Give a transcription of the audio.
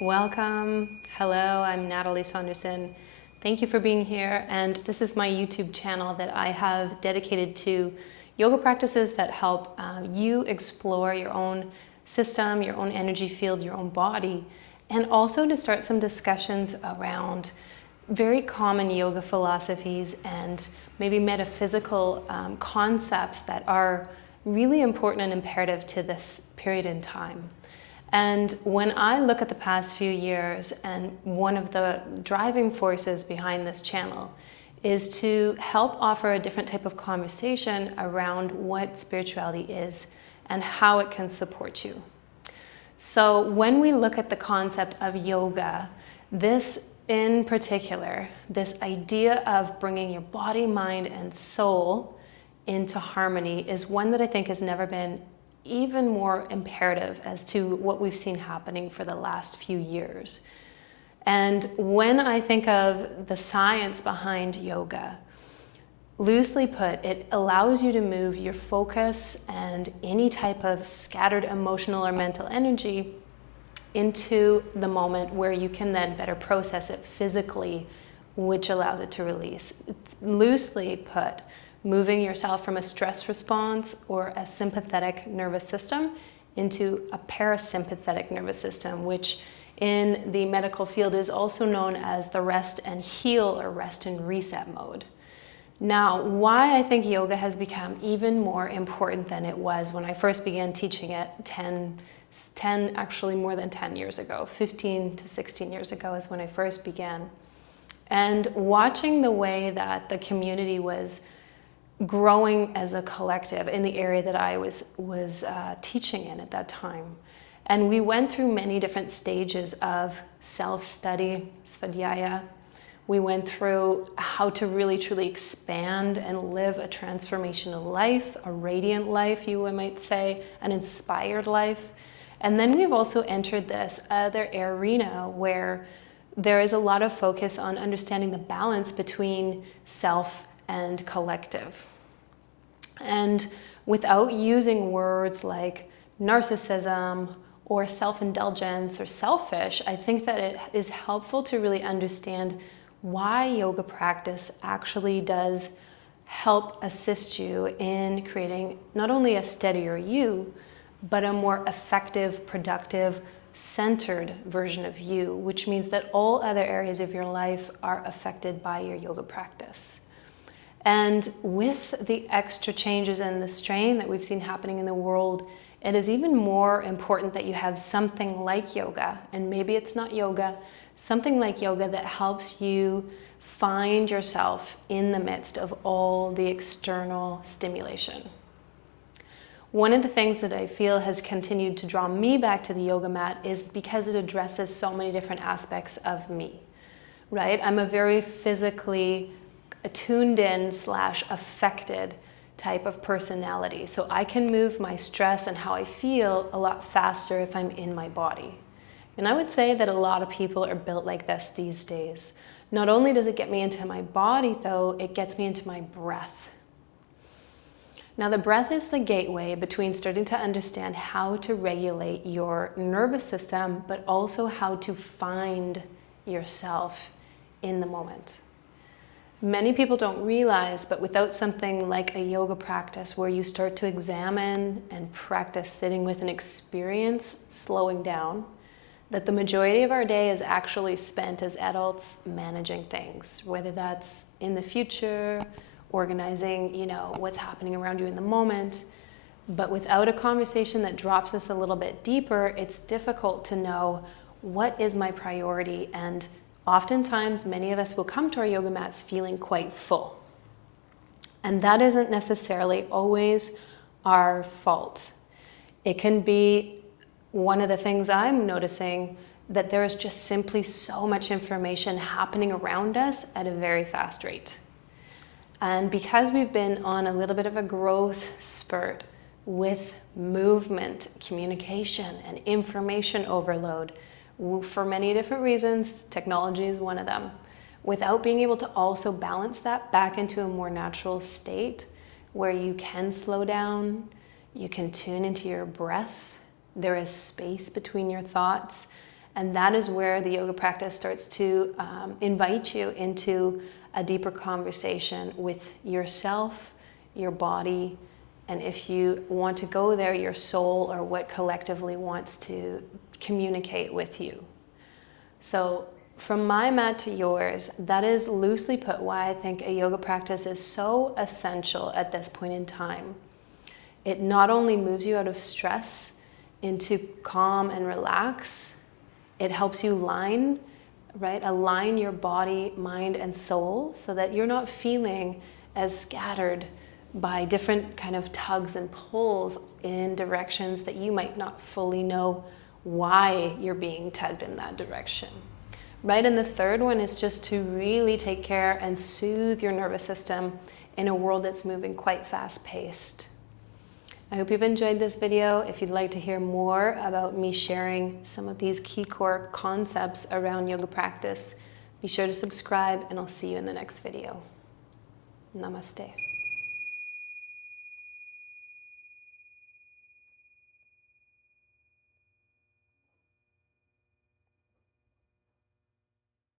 Welcome. Hello, I'm Natalie Saunderson. Thank you for being here. And this is my YouTube channel that I have dedicated to yoga practices that help you explore your own system, your own energy field, your own body, and also to start some discussions around very common yoga philosophies and maybe metaphysical concepts that are really important and imperative to this period in time. And when I look at the past few years, and one of the driving forces behind this channel is to help offer a different type of conversation around what spirituality is and how it can support you. So when we look at the concept of yoga, this in particular, this idea of bringing your body, mind, and soul into harmony is one that I think has never been even more imperative as to what we've seen happening for the last few years. And when I think of the science behind yoga, loosely put, it allows you to move your focus and any type of scattered emotional or mental energy into the moment where you can then better process it physically, which allows it to release. It's loosely put, moving yourself from a stress response or a sympathetic nervous system into a parasympathetic nervous system, which in the medical field is also known as the rest and heal or rest and reset mode. Now, why I think yoga has become even more important than it was when I first began teaching it actually more than 10 years ago, 15 to 16 years ago is when I first began. And watching the way that the community was growing as a collective in the area that I was teaching in at that time. And we went through many different stages of self-study, svadhyaya. We went through how to really truly expand and live a transformational life, a radiant life, you might say, an inspired life. And then we've also entered this other arena where there is a lot of focus on understanding the balance between self and collective. And without using words like narcissism or self-indulgence or selfish, I think that it is helpful to really understand why yoga practice actually does help assist you in creating not only a steadier you, but a more effective, productive, centered version of you, which means that all other areas of your life are affected by your yoga practice. And with the extra changes and the strain that we've seen happening in the world, it is even more important that you have something like yoga, and maybe it's not yoga, something like yoga that helps you find yourself in the midst of all the external stimulation. One of the things that I feel has continued to draw me back to the yoga mat is because it addresses so many different aspects of me, right? I'm a very physically tuned in / affected type of personality. So I can move my stress and how I feel a lot faster if I'm in my body. And I would say that a lot of people are built like this these days. Not only does it get me into my body though, it gets me into my breath. Now the breath is the gateway between starting to understand how to regulate your nervous system, but also how to find yourself in the moment. Many people don't realize, but without something like a yoga practice where you start to examine and practice sitting with an experience slowing down, that the majority of our day is actually spent as adults managing things, whether that's in the future, organizing, what's happening around you in the moment. But without a conversation that drops us a little bit deeper, it's difficult to know what is my priority. And oftentimes, many of us will come to our yoga mats feeling quite full. And that isn't necessarily always our fault. It can be one of the things I'm noticing, that there is just simply so much information happening around us at a very fast rate. And because we've been on a little bit of a growth spurt with movement, communication, and information overload, for many different reasons, technology is one of them, without being able to also balance that back into a more natural state where you can slow down, you can tune into your breath, there is space between your thoughts, And that is where the yoga practice starts to invite you into a deeper conversation with yourself, your body, and if you want to go there, your soul, or what collectively wants to communicate with you. So from my mat to yours, that is loosely put why I think a yoga practice is so essential at this point in time. It not only moves you out of stress into calm and relax, it helps you align your body, mind, and soul so that you're not feeling as scattered by different kind of tugs and pulls in directions that you might not fully know why you're being tugged in that direction. Right, and the third one is just to really take care and soothe your nervous system in a world that's moving quite fast-paced. I hope you've enjoyed this video. If you'd like to hear more about me sharing some of these key core concepts around yoga practice, be sure to subscribe, and I'll see you in the next video. Namaste.